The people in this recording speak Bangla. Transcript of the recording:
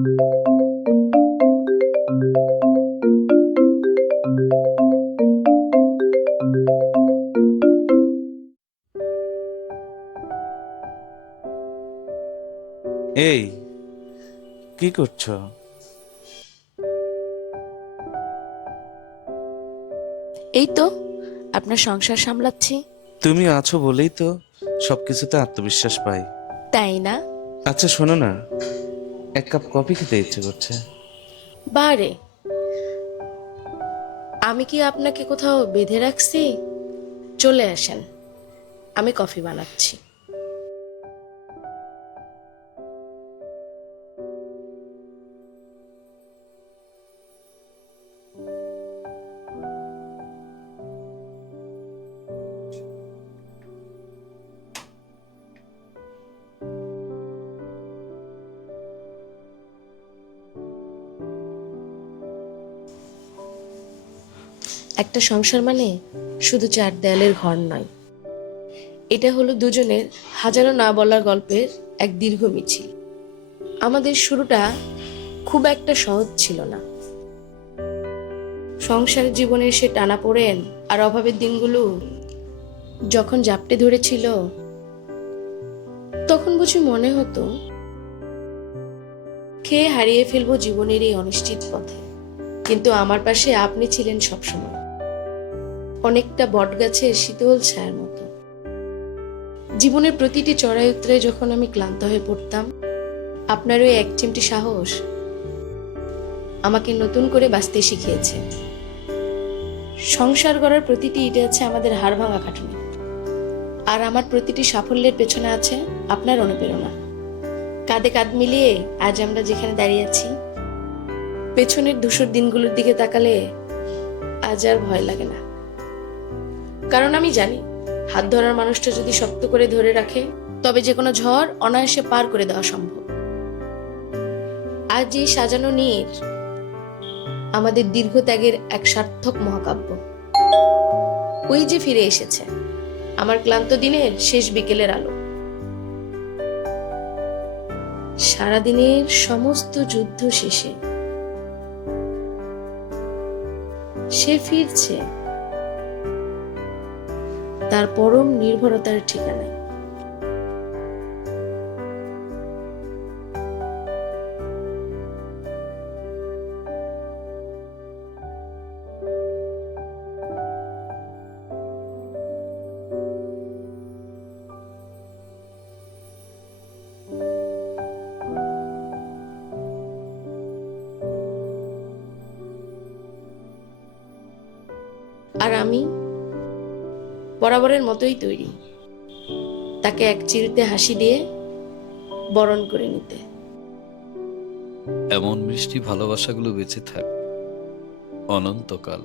এই, কি করছো? এই তো আপনার সংসার সামলাচ্ছি। তুমি আছো বলেই তো সবকিছুতে আত্মবিশ্বাস পাই। তাই না? আচ্ছা শোনো না, এক কাপ কফি খেতে ইচ্ছে করছে। বারে, আমি কি আপনাকে কোথাও বেঁধে রাখছি? চলে আসেন, আমি কফি বানাচ্ছি। একটা সংসার মানে শুধু চার দেয়ালের ঘর নয়, এটা হলো দুজনের হাজারো না বলা গল্পের এক দীর্ঘ মিছিল। আমাদের শুরুটা খুব একটা সহজ ছিল না। সংসার জীবনের সে টানাপোড়েন আর অভাবের দিনগুলো যখন জাপটে ধরেছিল, তখন বুঝি মনে হতো খেয়ে হারিয়ে ফেলবো জীবনের এই অনিশ্চিত পথে। কিন্তু আমার পাশে আপনি ছিলেন সবসময়, অনেকটা বটগাছের শীতল ছায়ার মতো। জীবনের প্রতিটি চড়াই উতরায় যখন আমি ক্লান্ত হয়ে পড়তাম, আপনার ওই এক চিমটি সাহস আমাকে নতুন করে বাঁচতে শিখিয়েছে। সংসার গড়ার প্রতিটি ইটে আছে আমাদের হাড় ভাঙা খাটুনি, আর আমার প্রতিটি সাফল্যের পেছনে আছে আপনার অনুপ্রেরণা। কাঁধে কাঁধ মিলিয়ে আজ আমরা যেখানে দাঁড়িয়ে আছি, পেছনের ধূসর দিনগুলোর দিকে তাকালে আজ আর ভয় লাগে না। কারণ আমি জানি, হাত ধরার মানুষটা যদি শক্ত করে ধরে রাখে, তবে যে কোনো ঝড় অনায়াসে পার করে দেওয়া সম্ভব। আজ এই সাজানো নীর আমাদের দীর্ঘ ত্যাগের এক সার্থক মহাকাব্য। ওই যে ফিরে এসেছে আমার ক্লান্ত দিনের শেষ বিকেলের আলো। সারাদিনের সমস্ত যুদ্ধ শেষে সে ফিরছে তার পরম নির্ভরতার ঠিকানায়। আর আমি বরাবরের মতোই তৈরি, তাকে এক চিলতে হাসি দিয়ে বরণ করে নিতে। এমন মিষ্টি ভালোবাসাগুলো বেঁচে থাক অনন্তকাল।